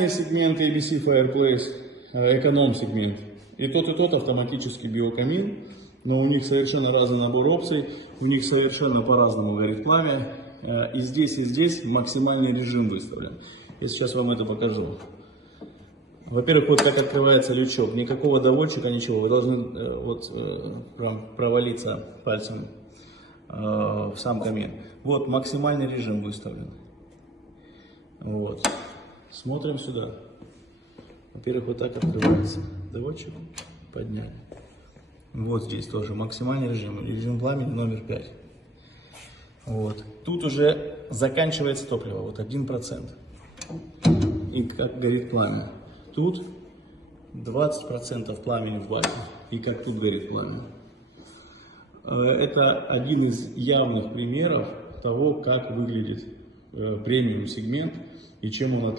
премиальный сегмент ABC Fireplace, эконом-сегмент. И тот автоматический биокамин, но у них совершенно разный набор опций, у них совершенно по-разному горит пламя. И здесь максимальный режим выставлен. Я сейчас вам это покажу. Во-первых, вот как открывается лючок, никакого доводчика, ничего. Вы должны провалиться пальцем в сам камин. Вот максимальный режим выставлен. Вот. Смотрим сюда. Во-первых, вот так открывается доводчик. Подняли. Вот здесь тоже максимальный режим. Режим пламени номер 5. Вот. Тут уже заканчивается топливо. Вот 1%. И как горит пламя. Тут 20% пламени в баке. И как тут горит пламя. Это один из явных примеров того, как выглядит премиум сегмент и чем он отличается.